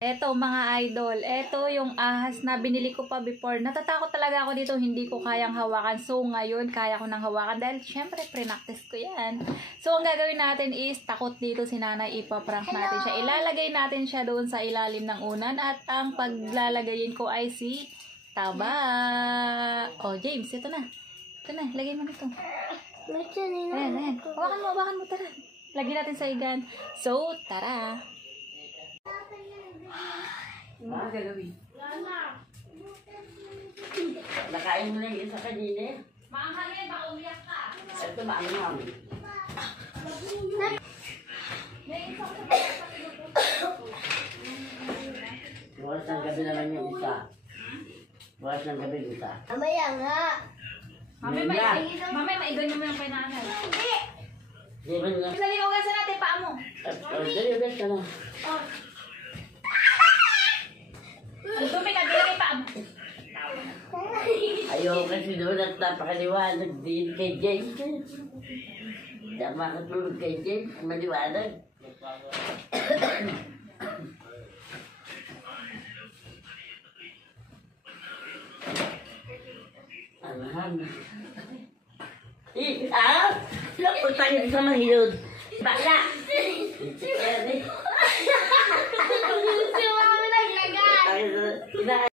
Eto mga idol, eto yung ahas na binili ko pa before. Natatakot talaga ako dito, hindi ko kayang hawakan. So ngayon, kaya ko nang hawakan dahil syempre pre-practice ko yan. So ang gagawin natin is, takot dito si nanay, ipaprank natin siya. Ilalagay natin siya doon sa ilalim ng unan at ang paglalagayin ko ay si Taba. Oh James, ito na. Ito na, lagay mo nito. Ayan. Hawakan mo, tara. Lagyan natin sa igan. So, tara. Mga gagawin. Nakain mo na yung isa kanina. Maanghangin, baka umiyak ka. Ito maanghang. Bukas ng gabi naman yung isa. Bukas ng gabi yung isa. Mamaya nga. Mamay, maiganyan mo yung kay nanay. Hindi. Di ba nga? Naliugasan natin paa mo. Dali, ugas ka na. Dumi ka, dili paa mo. Ayaw kasi doon at napakaliwanag din kay James. Tama ka tulog kay James, maliwanag. Anahan. Utang sa mahilod. Bakla! Si mama naglagan.